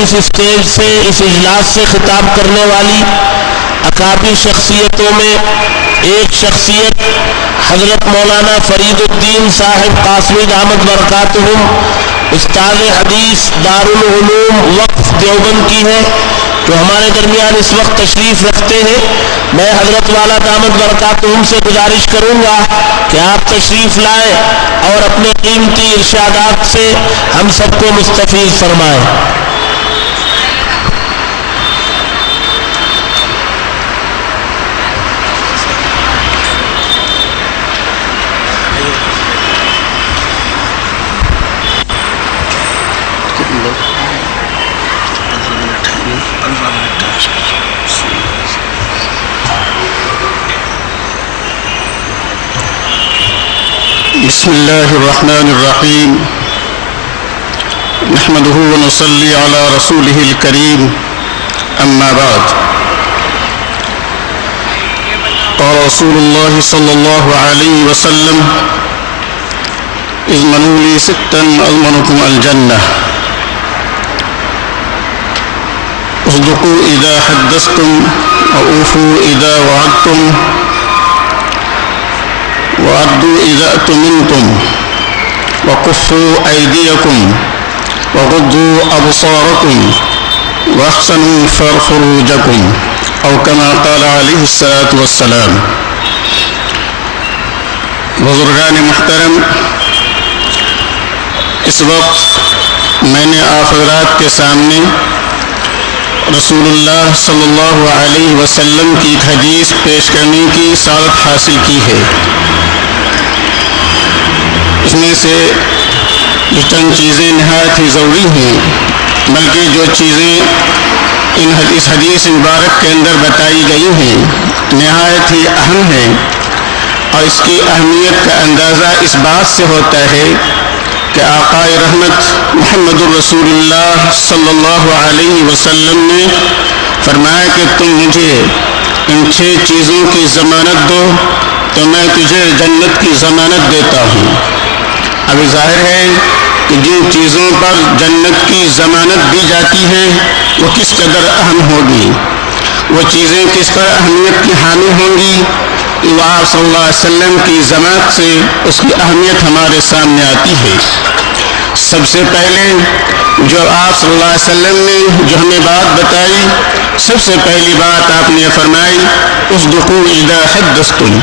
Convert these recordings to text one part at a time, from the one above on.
اس stage سے، اس اجلاس سے خطاب کرنے والی اکابر شخصیتوں میں ایک شخصیت حضرت مولانا فرید الدین صاحب قاسمی دامت برکاتہم استاد حدیث دارالعلوم وقف دیوبند کی ہے، جو ہمارے درمیان اس وقت تشریف رکھتے ہیں۔ میں حضرت والا دامت برکاتہم سے گزارش کروں گا کہ آپ تشریف لائیں اور اپنے قیمتی ارشادات سے ہم سب کو مستفیض فرمائیں۔ بسم الله الرحمن الرحيم نحمده ونصلي على رسوله الكريم أما بعد قال رسول الله صلى الله عليه وسلم اضمنوا لي ستا أضمنكم الجنة اصدقوا إذا حدثتم وأوفوا إذا وعدتم وأدوا إذا اؤتمنتم وكفوا أيديكم وغضوا أبصاركم وأحسنوا فروجكم أو كما قال عليه الصلاة والسلام۔ بزرگان محترم، اس وقت میں نے آپ حضرات کے سامنے رسول اللہ صلی اللہ علیہ وسلم کی ایک حدیث پیش کرنے کی سعادت حاصل کی ہے۔ اس میں سے جو چند چیزیں نہایت ہی ضروری ہیں، بلکہ جو چیزیں اس حدیث مبارک کے اندر بتائی گئی ہیں نہایت ہی اہم ہیں، اور اس کی اہمیت کا اندازہ اس بات سے ہوتا ہے کہ آقا رحمت محمد الرسول اللہ صلی اللہ علیہ وسلم نے فرمایا کہ تم مجھے ان 6 چیزوں کی ضمانت دو تو میں تجھے جنت کی ضمانت دیتا ہوں۔ اب ظاہر ہے کہ جن چیزوں پر جنت کی ضمانت دی جاتی ہے وہ کس قدر اہم ہوگی، وہ چیزیں کس پر اہمیت کی حامل ہوں گی، وہ آپ صلی اللہ علیہ وسلم کی ضمانت سے اس کی اہمیت ہمارے سامنے آتی ہے۔ سب سے پہلے جو آپ صلی اللہ علیہ وسلم نے جو ہمیں بات بتائی، سب سے پہلی بات آپ نے فرمائی اصدقوا اذا حدثتم۔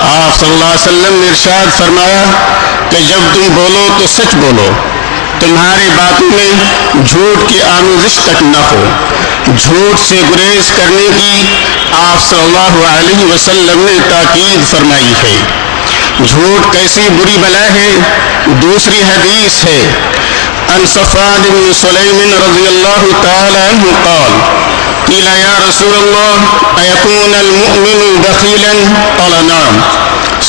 آپ صلی اللہ علیہ وسلم نے ارشاد فرمایا کہ جب تم بولو تو سچ بولو، تمہاری باتوں میں جھوٹ کی آمیزش تک نہ ہو۔ جھوٹ سے گریز کرنے کی آپ صلی اللہ علیہ وسلم نے تاکید فرمائی ہے۔ جھوٹ کیسی بری بلا ہے، دوسری حدیث ہے عن صفوان بن سلیم رضی اللہ تعالی عنہ قال قیل یا رسول اللہ ایکون المؤمن بخیلا قال نعم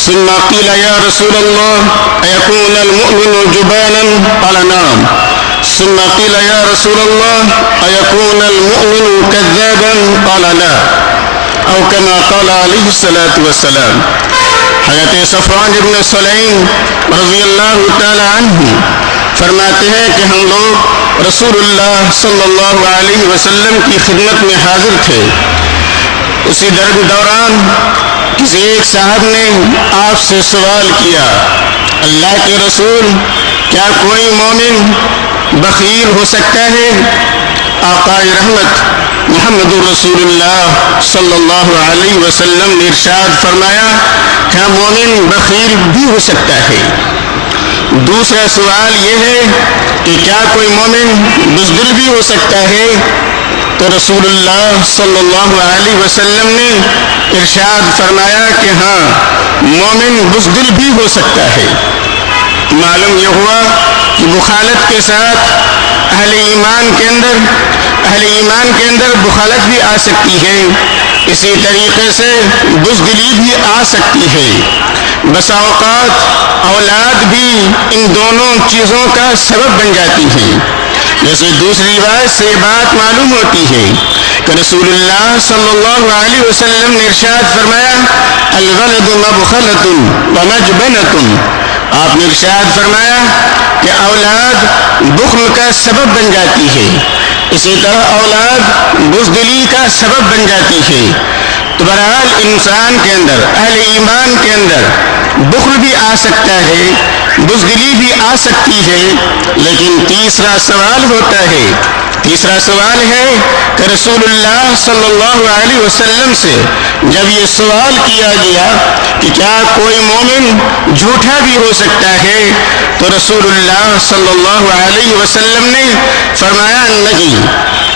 ثم قیل یا رسول اللہ ایکون المؤمن جبانا قال نعم ثم قیل یا رسول اللہ ایکون المؤمن کذابا قال لا او كما قال علیہ الصلاة والسلام۔ حضرت صفوان بن سلیم رضی اللہ تعالی عنہ فرماتے ہیں کہ ہم لوگ رسول اللہ صلی اللہ علیہ وسلم کی خدمت میں حاضر تھے۔ اسی دوران کسی ایک صاحب نے آپ سے سوال کیا، اللہ کے رسول کیا کوئی مومن بخیل ہو سکتا ہے؟ آقا رحمت محمد الرسول اللہ صلی اللہ علیہ وسلم نے ارشاد فرمایا کیا مومن بخیل بھی ہو سکتا ہے؟ دوسرا سوال یہ ہے کہ کیا کوئی مومن بزدل بھی ہو سکتا ہے؟ تو رسول اللہ صلی اللہ علیہ وسلم نے ارشاد فرمایا کہ ہاں مومن بزدل بھی ہو سکتا ہے۔ معلوم یہ ہوا کہ بخالت کے ساتھ اہل ایمان کے اندر بخالت بھی آ سکتی ہے، اسی طریقے سے بزدلی بھی آ سکتی ہے۔ بسا اوقات اولاد بھی ان دونوں چیزوں کا سبب بن جاتی ہیں۔ جیسے دوسری بات سے بات معلوم ہوتی ہے کہ رسول اللہ صلی اللہ علیہ وسلم نے ارشاد فرمایا الولد مبخلۃ ومجبنۃ۔ آپ نے ارشاد فرمایا کہ اولاد بخل کا سبب بن جاتی ہے، اسی طرح اولاد بزدلی کا سبب بن جاتی ہے۔ تو بہرحال انسان کے اندر، اہل ایمان کے اندر بخل بھی آ سکتا ہے، بزدلی بھی آ سکتی ہے، لیکن تیسرا سوال ہوتا ہے، تیسرا سوال ہے کہ رسول اللہ صلی اللہ علیہ وسلم سے جب یہ سوال کیا گیا کہ کیا کوئی مومن جھوٹا بھی ہو سکتا ہے، تو رسول اللہ صلی اللہ علیہ وسلم نے فرمایا نہیں،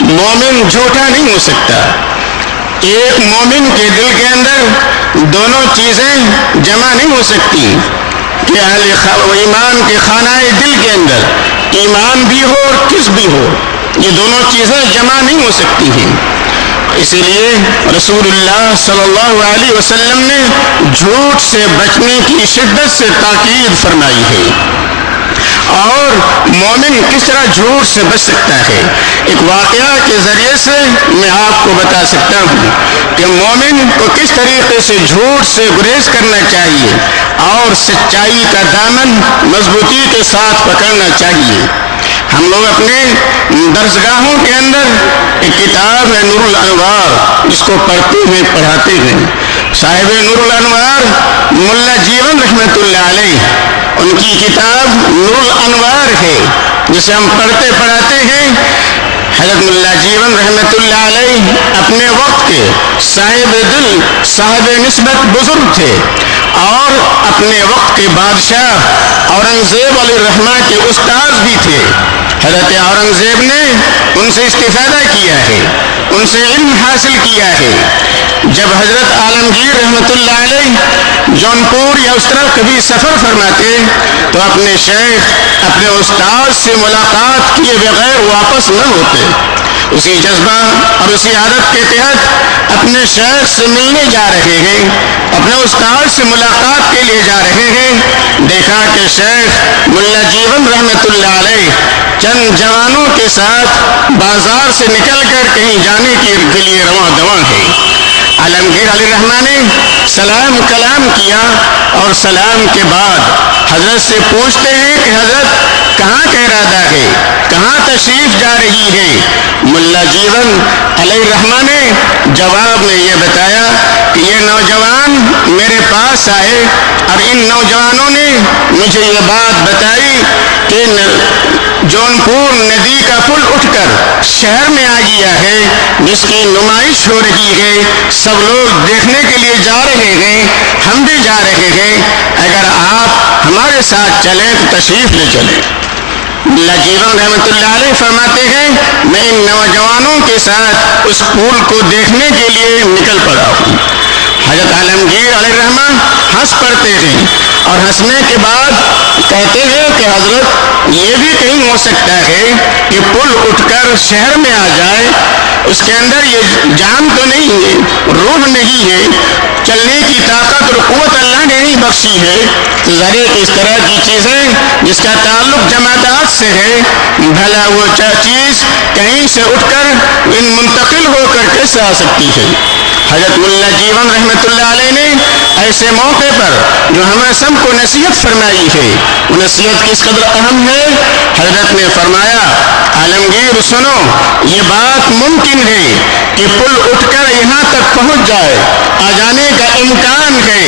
مومن جھوٹا نہیں ہو سکتا۔ ایک مومن کے دل کے اندر دونوں چیزیں جمع نہیں ہو سکتی کہ اہل ایمان کے خانہ دل کے اندر ایمان بھی ہو اور کسب بھی ہو، یہ دونوں چیزیں جمع نہیں ہو سکتی ہیں۔ اسی لیے رسول اللہ صلی اللہ علیہ وسلم نے جھوٹ سے بچنے کی شدت سے تاکید فرمائی ہے۔ اور مومن کس طرح جھوٹ سے بچ سکتا ہے، ایک واقعہ کے ذریعے سے میں آپ کو بتا سکتا ہوں کہ مومن کو کس طریقے سے جھوٹ سے گریز کرنا چاہیے اور سچائی کا دامن مضبوطی کے ساتھ پکڑنا چاہیے۔ ہم لوگ اپنے درسگاہوں کے اندر ایک کتاب ہے نور الانوار، جس کو پڑھتے ہیں پڑھاتے ہیں۔ صاحب نور الانوار ملا جیون رحمۃ اللہ علیہ، ان کی کتاب نور الانوار ہے، جسے ہم پڑھتے پڑھاتے ہیں۔ حضرت ملا جیون رحمۃ اللہ علیہ اپنے وقت کے صاحب دل، صاحب نسبت بزرگ تھے، اور اپنے وقت کے بادشاہ اورنگزیب علیہ الرحمہ کے استاذ بھی تھے۔ حضرت اورنگزیب نے ان سے استفادہ کیا ہے، ان سے علم حاصل کیا ہے۔ جب حضرت عالمگیر رحمۃ اللہ علیہ جونپور یا اس طرح کبھی سفر فرماتے تو اپنے شیخ، اپنے استاد سے ملاقات کیے بغیر واپس نہ ہوتے۔ اسی جذبہ اور اسی عادت کے تحت اپنے شیخ سے ملنے جا رہے ہیں، اپنے استاد سے ملاقات کے لیے جا رہے ہیں، دیکھا کہ شیخ ملا جیون رحمۃ اللہ علیہ چند جوانوں کے ساتھ بازار سے نکل کر کہیں جانے کے لیے رواں دواں ہے۔ عالمگیر علیہ الرحمہ نے سلام کلام کیا، اور سلام کے بعد حضرت سے پوچھتے ہیں کہ حضرت کہاں کا ارادہ ہے، کہاں تشریف جا رہی ہے؟ ملا جیون علیہ الرحمہ نے جواب میں یہ بتایا کہ یہ نوجوان میرے پاس آئے اور ان نوجوانوں نے مجھے یہ بات بتائی کہ جونپور ندی کا پل اٹھ کر شہر میں آ گیا ہے، جس کی نمائش ہو رہی ہے، سب لوگ دیکھنے کے لیے جا رہے ہیں، ہم بھی جا رہے ہیں، اگر آپ ہمارے ساتھ چلیں تو تشریف لے چلیں۔ ملا جیون رحمۃ اللہ علیہ فرماتے ہیں میں ان نوجوانوں کے ساتھ اس پل کو دیکھنے کے لیے نکل پڑا ہوں۔ حضرت عالمگیر علیہ الرحمہ ہنس پڑتے ہیں، اور ہنسنے کے بعد کہتے ہیں کہ حضرت یہ بھی کہیں ہو سکتا ہے کہ پل اٹھ کر شہر میں آ جائے، اس کے اندر یہ جان تو نہیں ہے، روح نہیں ہے، چلنے کی طاقت اور قوت اللہ نے نہیں بخشی ہے، تو ظاہر اس طرح کی چیزیں جس کا تعلق جماعت سے ہے، بھلا وہ چیز کہیں سے اٹھ کر منتقل ہو کر کیسے آ سکتی ہے؟ حضرت ملا جیون رحمۃ اللہ علیہ نے ایسے موقع پر جو ہمیں سب کو نصیحت فرمائی ہے، وہ نصیحت کس قدر اہم ہے؟ حضرت نے فرمایا عالمگیر سنو، یہ بات ممکن ہے کہ پل اٹھ کر یہاں تک پہنچ جائے، آ جانے کا امکان ہے،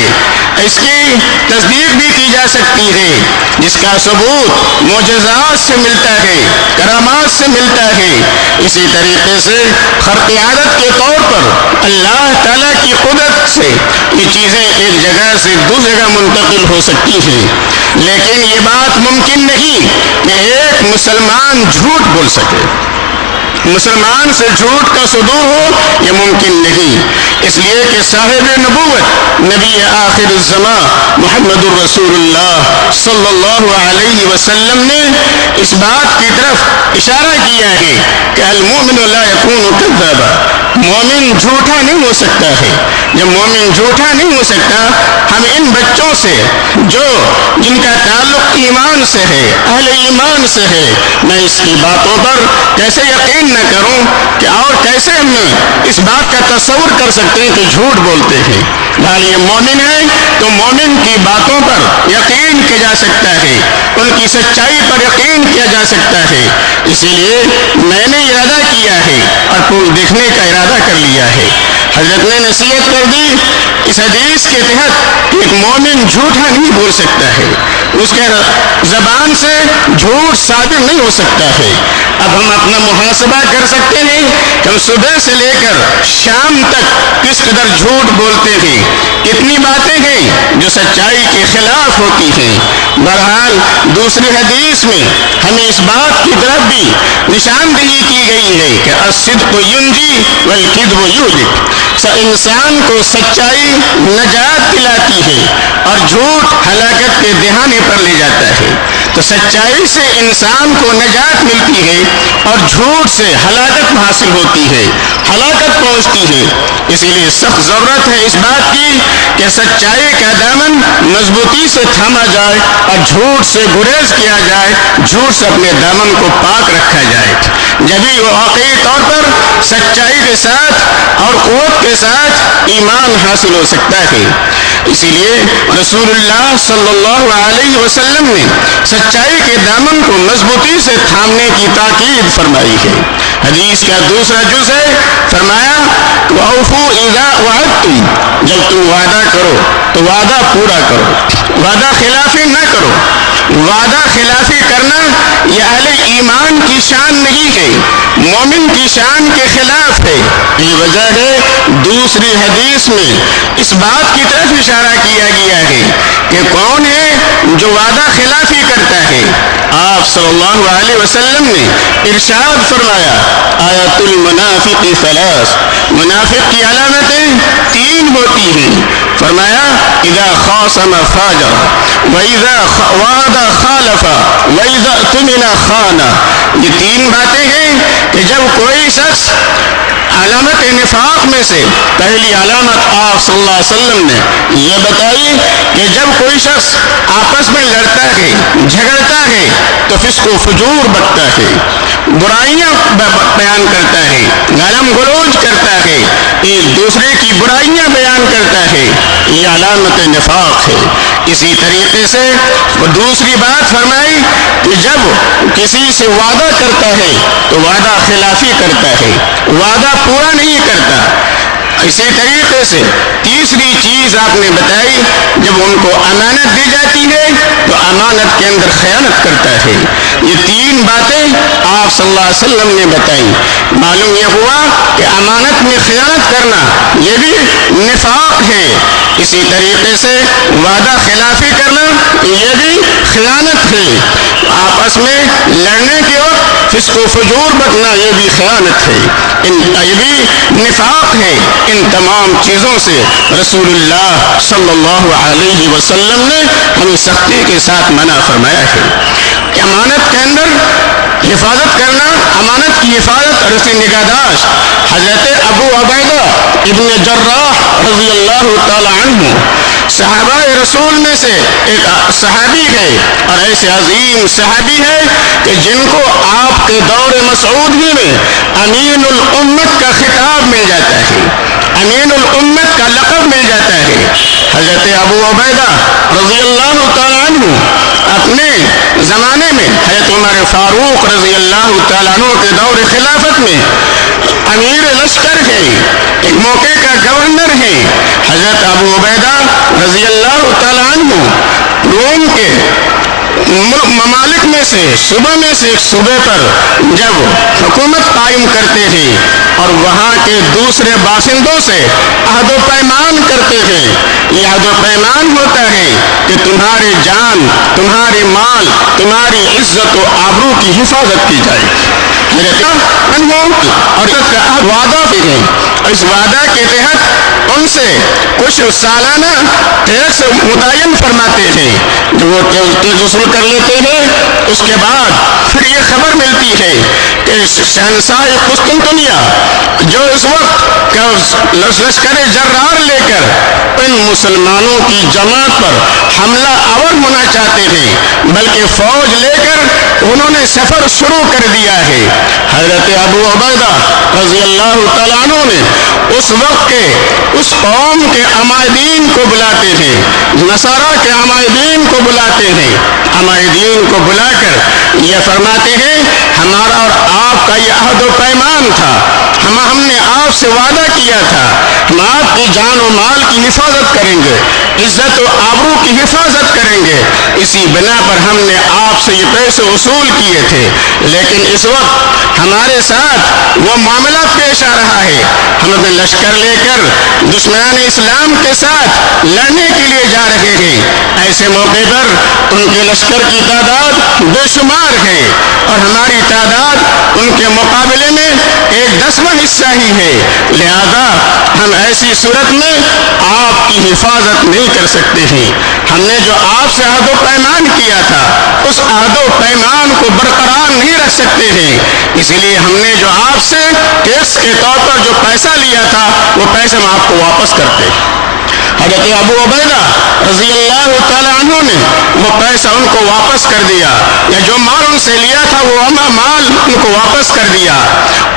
اس کی تصدیق بھی کی جا سکتی ہے، جس کا ثبوت معجزات سے ملتا ہے، کرامات سے ملتا ہے۔ اسی طریقے سے خرق عادت کے طور پر اللہ تعالیٰ کی قدرت سے یہ چیزیں ایک جگہ سے دوسری جگہ منتقل ہو سکتی ہیں، لیکن یہ بات ممکن نہیں کہ ایک مسلمان جھوٹ بول سکے، مسلمان سے جھوٹ کا صدور ہو، یہ ممکن نہیں، اس لیے کہ صاحب نبوت نبی آخر الزمان محمد الرسول اللہ صلی اللہ علیہ وسلم نے اس بات کی طرف اشارہ کیا ہے کہ المؤمن لا یکون کذابا، مومن جھوٹا نہیں ہو سکتا ہے۔ جب مومن جھوٹا نہیں ہو سکتا، ہم ان بچوں سے جن کا تعلق ایمان سے ہے، اہل ایمان سے ہے، میں اس کی باتوں پر کیسے یقین نہ کروں کہ اور کیسے ہم اس بات کا تصور کر سکتے ہیں کہ جھوٹ بولتے ہیں؟ بھائی یہ مومن ہے تو مومن کی باتوں پر یقین کیا جا سکتا ہے، ان کی سچائی پر یقین کیا جا سکتا ہے۔ اسی لیے میں نے ارادہ کیا دیکھنے کا ارادہ کر لیا ہے۔ حضرت نے نصیحت کر دی، اس حدیث کے تحت ایک مومن جھوٹا نہیں بول سکتا ہے، اس کے زبان سے جھوٹ صادر نہیں ہو سکتا ہے۔ اب ہم اپنا محاسبہ کر سکتے ہیں کہ ہم صبح سے لے کر شام تک کس قدر جھوٹ بولتے ہیں۔ کتنی باتیں ہیں جو سچائی کے خلاف ہوتی ہیں۔ بہرحال دوسری حدیث میں ہمیں اس بات کی طرف بھی نشاندہی کی گئی ہے کہ الصدق ینجی والکذب یہلک، انسان کو سچائی نجات دلاتی ہے اور جھوٹ ہلاکت کے دہانے پر لے جاتا ہے۔ تو سچائی سے انسان کو نجات ملتی ہے اور جھوٹ سے ہلاکت حاصل ہوتی ہے، ہلاکت پہنچتی ہے۔ اسی لیے سخت ضرورت ہے اس بات کی کہ سچائی کا دامن مضبوطی سے تھاما جائے اور جھوٹ سے گریز کیا جائے، جھوٹ سے اپنے دامن کو پاک رکھا جائے، جبھی وہ واقعی طور پر سچائی کے ساتھ اور قوت کے ساتھ ایمان حاصل ہو سکتا ہے۔ اسی لیے رسول اللہ صلی اللہ علیہ وسلم نے سچائی کے دامن کو مضبوطی سے تھامنے کی تاکید فرمائی ہے۔ حدیث کا دوسرا جز ہے، فرمایا وَأَوْفُوا إِذَا وَعَدتُّمْ، جب تم وعدہ کرو تو وعدہ پورا کرو، وعدہ خلافی نہ کرو۔ وعدہ خلافی کرنا یہ اہل ایمان کی شان نہیں ہے، مومن کی شان کے خلاف ہے۔ یہ وجہ ہے دوسری حدیث میں اس بات کی طرف اشارہ کیا گیا ہے کہ کون ہے جو وعدہ خلافی کرتا ہے۔ آپ صلی اللہ علیہ وسلم نے ارشاد فرمایا آیت المنافق ثلاث، منافق کی علامتیں تین ہوتی ہیں۔ فرمایا اذا خاصم فاجر واذا وعد خالف واذا اؤتمن خان۔ یہ تین باتیں ہیں کہ جب کوئی شخص، علامت نفاق میں سے پہلی علامت آپ صلی اللہ علیہ وسلم نے یہ بتائی کہ جب کوئی شخص آپس میں لڑتا ہے، جھگڑتا ہے تو فسق و فجور بکتا ہے، برائیاں بیان کرتا ہے، گالم گلوچ کرتا ہے، ایک دوسرے کی برائیاں بیان کرتا ہے، یہ علامت نفاق ہے۔ اسی طریقے سے وہ دوسری بات فرمائی کہ جب کسی سے وعدہ کرتا ہے تو وعدہ خلافی کرتا ہے، وعدہ پورا نہیں کرتا۔ اسی طریقے سے تیسری چیز آپ نے بتائی، جب ان کو امانت دی جاتی ہے تو امانت کے اندر خیانت کرتا ہے۔ یہ تین باتیں آپ صلی اللہ علیہ وسلم نے بتائی۔ معلوم یہ ہوا کہ امانت میں خیانت کرنا یہ بھی نفاق ہے۔ اسی طریقے سے وعدہ خلافی کرنا یہ بھی خیانت ہے۔ آپس میں لڑنے کے وقت فسق و فجور بکنا یہ بھی خیانت ہے، یہ بھی نفاق ہے۔ ان تمام چیزوں سے رسول اللہ صلی اللہ علیہ وسلم نے ہمیں سختی کے ساتھ منع فرمایا ہے کہ امانت کے اندر حفاظت کرنا، امانت کی حفاظت اور اس کی نگہداشت۔ حضرت ابو عبیدہ ابن جراح رضی اللہ تعالی عنہ صحابہ رسول میں سے ایک صحابی ہے اور ایسے عظیم صحابی ہے کہ جن کو آپ کے دور مسعودی میں امین الامت کا خطاب مل جاتا ہے، امین الامت کا لقب مل جاتا ہے۔ حضرت ابو عبیدہ رضی اللہ تعالی عنہ اپنے زمانے میں حضرت عمر فاروق رضی اللہ تعالیٰ عنہ کے دور خلافت میں امیر لشکر ہے، ایک موقع کا گورنر ہے۔ حضرت ابو عبیدہ رضی اللہ تعالیٰ عنہ روم کے ممالک میں سے صوبہ میں سے ایک صوبے پر جب حکومت قائم کرتے ہیں اور وہاں کے دوسرے باشندوں سے عہد و پیمان کرتے ہیں، یہ عہد و پیمان ہوتا ہے کہ تمہاری جان، تمہاری مال، تمہاری عزت و آبرو کی حفاظت کی جائے۔ اور وعدہ بھی ہے، اور اس وعدہ کے تحت ان سے کچھ سالانہ ٹیکس متعین فرماتے ہیں جو وہ وصول کر لیتے ہیں۔ اس کے بعد پھر یہ خبر ملتی ہے کہ شہنشاہ قسطنطنیہ جو اس وقت لشکر جرار لے کر ان مسلمانوں کی جماعت پر حملہ آور ہونا چاہتے ہیں، بلکہ فوج لے کر انہوں نے سفر شروع کر دیا ہے۔ حضرت ابو عبیدہ رضی اللہ تعالیٰ عنہ نے اس وقت کے اس قوم کے عمائدین کو بلاتے ہیں، نصارہ کے عمائدین کو بلاتے ہیں، عمائدین کو بلا کر یہ فرماتے ہیں ہمارا اور آپ کا یہ عہد و پیمان تھا، ہم نے آپ سے وعدہ کیا تھا ہم آپ کی جان و مال کی حفاظت کریں گے, عزت و آبرو کی حفاظت کریں گے. اسی بنا پر ہم نے آپ سے یہ پیسے وصول کیے تھے, لیکن اس وقت ہمارے ساتھ وہ معاملہ پیش آ رہا ہے. ہم اپنے لشکر لے کر دشمنان اسلام کے ساتھ لڑنے کے لیے جا رہے ہیں. ایسے موقع پر ان کے لشکر کی تعداد بے شمار ہے اور ہماری تعداد ان کے مقابلے میں 1/10واں حصہ ہی ہے. لہذا ہم ایسی صورت میں آپ کی حفاظت نہیں کر سکتے ہیں. ہم نے جو آپ سے عہد و پیمان کیا تھا اس عہد و پیمان کو برقرار نہیں رکھ سکتے ہیں. اسی لیے ہم نے جو آپ سے ٹیکس کے طور پر جو پیسہ لیا تھا وہ پیسے ہم آپ کو واپس کرتے. حضرت ابو عبیدہ رضی اللہ تعالیٰ عنہ نے وہ پیسہ ان کو واپس کر دیا, یا جو مال ان سے لیا تھا وہ مال ان کو واپس کر دیا.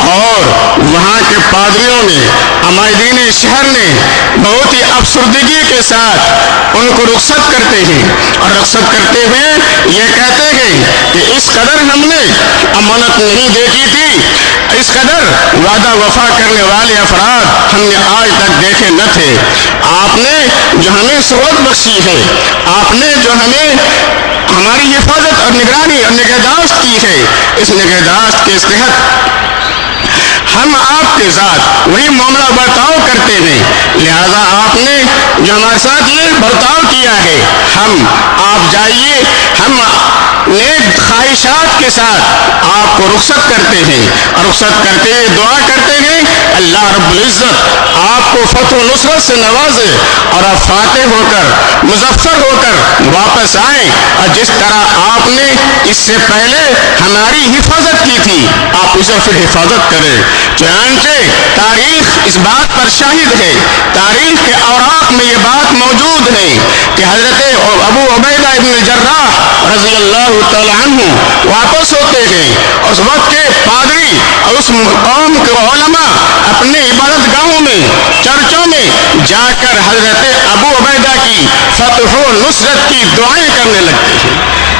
اور وہاں کے پادریوں نے, عمائدین شہر نے بہت ہی افسردگی کے ساتھ ان کو رخصت کرتے ہیں, اور رخصت کرتے ہوئے یہ کہتے ہیں کہ اس قدر ہم نے امانت نہیں دیکھی تھی, اس قدر وعدہ وفا کرنے والے افراد ہم نے آج تک دیکھے نہ تھے. آپ نے جو ہمیں صحبت بخشی ہے, آپ نے جو ہمیں ہماری حفاظت اور نگرانی اور نگہداشت کی ہے, اس نگہداشت کے تحت ہم آپ کے ساتھ وہی معاملہ برتاؤ کرتے ہیں. لہذا آپ نے جو ہمارے ساتھ یہ برتاؤ کیا ہے, ہم آپ جائیے, ہم نیک خواہشات کے ساتھ آپ کو رخصت کرتے ہیں, اور رخصت کرتے ہوئے دعا کرتے ہیں اللہ رب العزت آپ کو فتح و نصرت سے نوازے اور آپ فاتح ہو کر مظفر ہو کر واپس آئیں, اور جس طرح آپ نے اس سے پہلے ہماری حفاظت کی تھی آپ اسے پھر حفاظت کریں. چنانچہ تاریخ اس بات پر شاہد ہے, تاریخ کے اوراق میں یہ بات موجود ہے کہ حضرت ابو عبیدہ ابن الجراح رضی اللہ تعالیٰ عنہ واپس ہوتے ہیں. اس وقت کے پادری اور اس قوم کے علماء اپنے عبادت گاہوں میں, چرچوں میں جا کر حضرت ابو عبیدہ کی فتح و نصرت کی دعائیں کرنے لگتے ہیں.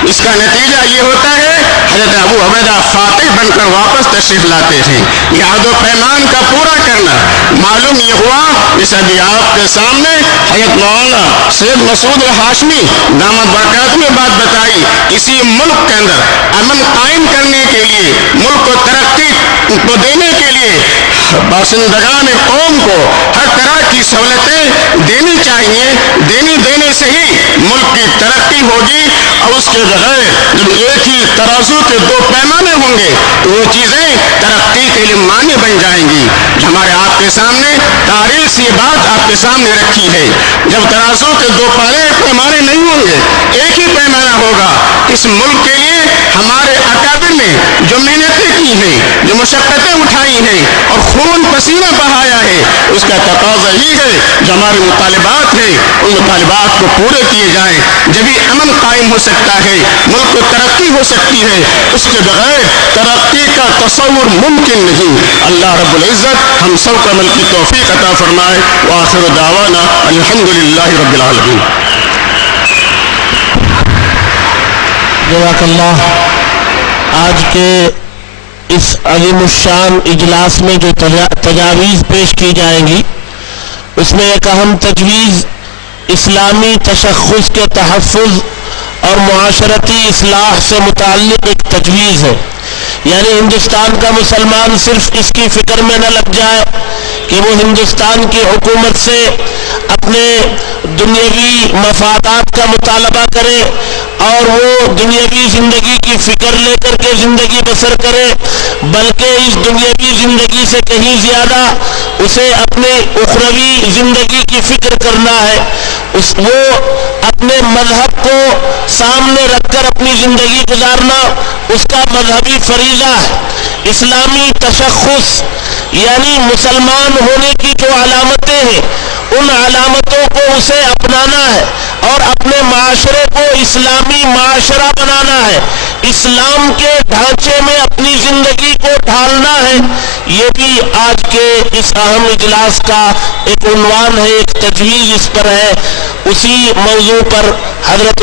اس کا نتیجہ یہ ہوتا ہے حضرت ابو عبیدہ فاتح بن کر واپس تشریف لاتے ہیں. یہ عہد و پیمان کا پورا کرنا معلوم یہ ہوا, جیسا بھی آپ کے سامنے حضرت مولانا سید مسعود الہاشمی دامت برکات میں بات بتائی. اسی ملک کے اندر امن قائم کرنے کے لیے, ملک کو ترقی کو دینے کے لیے باشندگان قوم کو ہر طرح کی سہولتیں دینی چاہیے. دینے سے ہی ملک کی ترقی ہوگی, اور اس کے بغیر جب ایک ہی ترازو کے دو پیمانے ہوں گے تو وہ چیزیں ترقی کے لیے مانی بن جائیں گی. ہمارے آپ کے سامنے تاریخ سے یہ بات آپ کے سامنے رکھی ہے, جب ترازو کے دو پیمانے نہیں ہوں گے ایک ہی پیمانہ ہوگا. اس ملک کے لیے ہمارے اکابر نے جو محنتیں کی ہیں, جو مشقتیں اٹھائی ہیں اور خون پسینہ بہایا ہے, اس کا تقاضا ہی ہے جو ہمارے مطالبات ہیں ان مطالبات کو پورے کیے جائیں. جبھی امن قائم ہو سکتا ہے, ملک کو ترقی ہو سکتی ہے, اس کے بغیر ترقی کا تصور ممکن نہیں. اللہ رب العزت ہم سب کو عمل کی توفیق عطا فرمائے. وآخر دعوانا الحمدللہ رب العالمین. جزاک اللہ. آج کے اس عظیم الشان اجلاس میں جو تجاویز پیش کی جائیں گی اس میں ایک اہم تجویز اسلامی تشخص کے تحفظ اور معاشرتی اصلاح سے متعلق ایک تجویز ہے. یعنی ہندوستان کا مسلمان صرف اس کی فکر میں نہ لگ جائے کہ وہ ہندوستان کی حکومت سے اپنے دنیاوی مفادات کا مطالبہ کرے اور وہ دنیاوی زندگی کی فکر لے کر کے زندگی بسر کرے, بلکہ اس دنیاوی زندگی سے کہیں زیادہ اسے اپنے اخروی زندگی کی فکر کرنا ہے. وہ اپنے مذہب کو سامنے رکھ کر اپنی زندگی گزارنا اس کا مذہبی فریضہ ہے. اسلامی تشخص یعنی مسلمان ہونے کی جو علامتیں ہیں ان علامتوں کو اسے اپنانا ہے اور اپنے معاشرے کو اسلامی معاشرہ بنانا ہے, اسلام کے ڈھانچے میں اپنی زندگی کو ڈھالنا ہے. یہ بھی آج کے اس اہم اجلاس کا ایک عنوان ہے, ایک تجویز اس پر ہے. اسی موضوع پر حضرت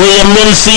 OMLC